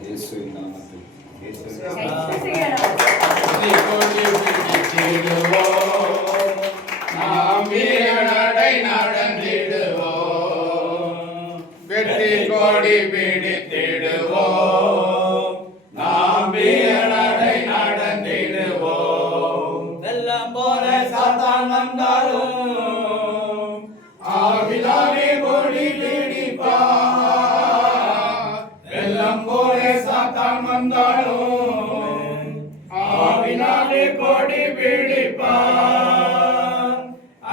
இயேசுவின் நாமத்தில் நாம் வீரநடை நடந்திடுவோம், வெற்றி கொடி பிடித்திடுவோம். நாம் வீரநடை நடந்திடுவோம். வெள்ளம் போல சாத்தான் வந்தாலும் ஆவிலானே கொடி பிடிப்பார். வெள்ளம் போல சாத்தான் வந்தாலும் ஆவிலானே கொடி பிடிப்பார்.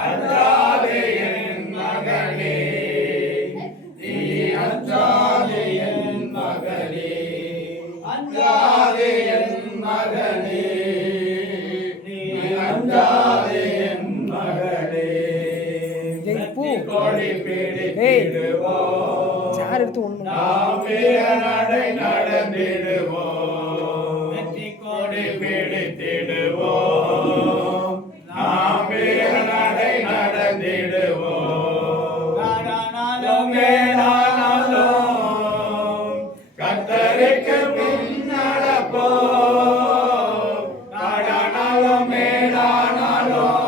அஞ்சாதே என் மகளே, நீ அஞ்சாதே என் மகளே, அஞ்சாதே என் மகளே, நீ அஞ்சாதே என் மகளே. கொடி பிடித்திடுவோம், நாம் வீரநடை நடந்திடுவோம். வெற்றி கொடி பிடித்திடுவோம், நாம் வீரநடை நடந்திடுவோம். நாடானாலும் மேலானாலும் கர்த்தருக்கு பின் நடப்போம். நாடானாலும் மேலானாலும்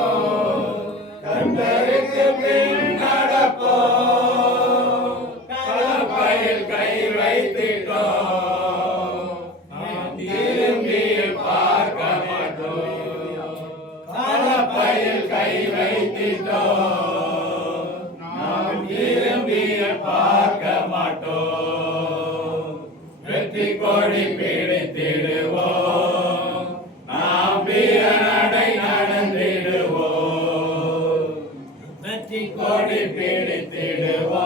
கர்த்தருக்கு பின் நடப்போம். கலப்பையில் கை வைத்திட்டோம், நாம் திரும்பி பார்க்க மாட்டோம். கலப்பையில் கை வைத்திட்டோம், நாம் திரும்பி பார்க்க மாட்டோம். வெற்றி கொடி பிடித்திடுவோம், நாம் வீரநடை நடந்திடுவோம். வெற்றி கொடி பிடித்திடுவோம்,